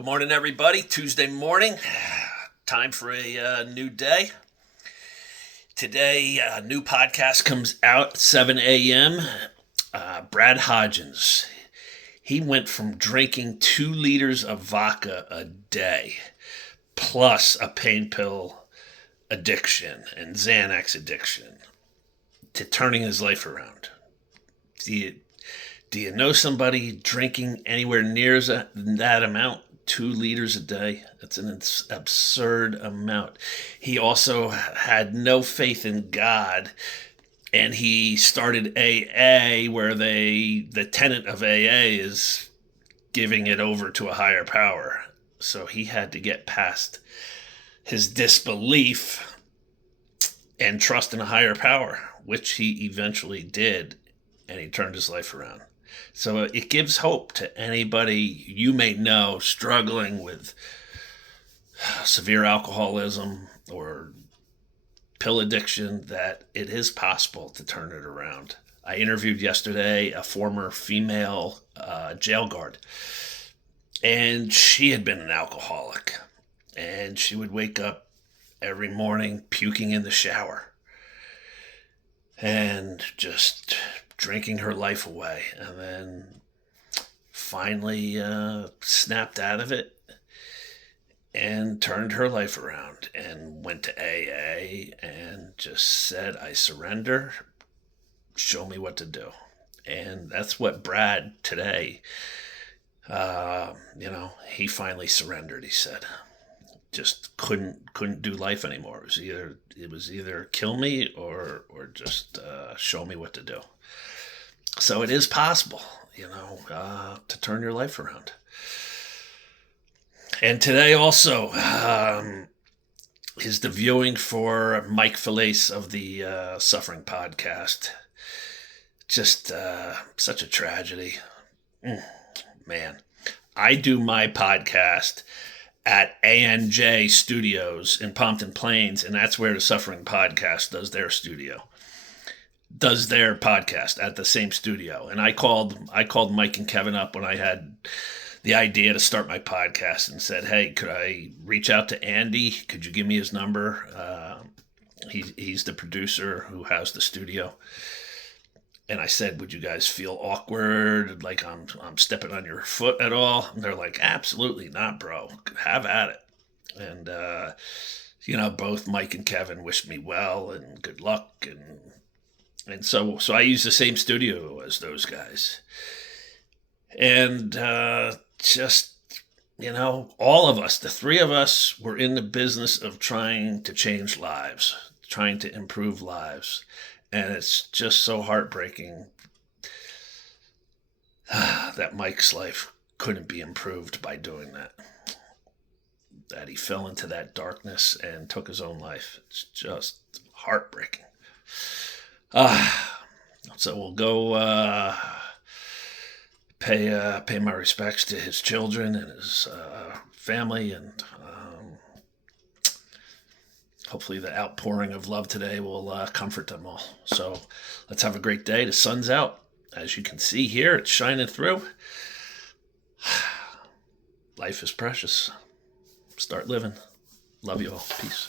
Good morning, everybody. Tuesday morning. Time for a new day. Today, new podcast comes out at 7 a.m. Brad Hodgins. He went from drinking 2 liters of vodka a day, plus a pain pill addiction and Xanax addiction, to turning his life around. Do you know somebody drinking anywhere near that amount? 2 liters a day. That's an absurd amount. He also had no faith in God, and he started AA, where the tenet of AA is giving it over to a higher power. So he had to get past his disbelief and trust in a higher power, which he eventually did, and he turned his life around. So it gives hope to anybody you may know struggling with severe alcoholism or pill addiction, that it is possible to turn it around. I interviewed yesterday a former female jail guard, and she had been an alcoholic, and she would wake up every morning puking in the shower and just drinking her life away, and then finally snapped out of it and turned her life around and went to AA and just said, I surrender, show me what to do. And that's what Brad today, he finally surrendered. He said, just couldn't do life anymore. It was either kill me or just show me what to do. So it is possible, to turn your life around. And today also is the viewing for Mike Felice of the Suffering Podcast. Just such a tragedy. Man, I do my podcast at ANJ Studios in Pompton Plains, and that's where the Suffering Podcast does their podcast at the same studio. And I called Mike and Kevin up when I had the idea to start my podcast and said, hey, could I reach out to Andy? Could you give me his number? He's the producer who has the studio. And I said, would you guys feel awkward, like I'm stepping on your foot at all? And they're like, absolutely not, bro. Have at it. And both Mike and Kevin wished me well and good luck, and so I use the same studio as those guys. And all of us, the 3 of us, were in the business of trying to change lives, trying to improve lives. And it's just so heartbreaking that Mike's life couldn't be improved by doing that. That he fell into that darkness and took his own life. It's just heartbreaking. So we'll go pay my respects to his children and his family, and hopefully the outpouring of love today will comfort them all. So let's have a great day. The sun's out. As you can see here, it's shining through. Life is precious. Start living. Love you all. Peace.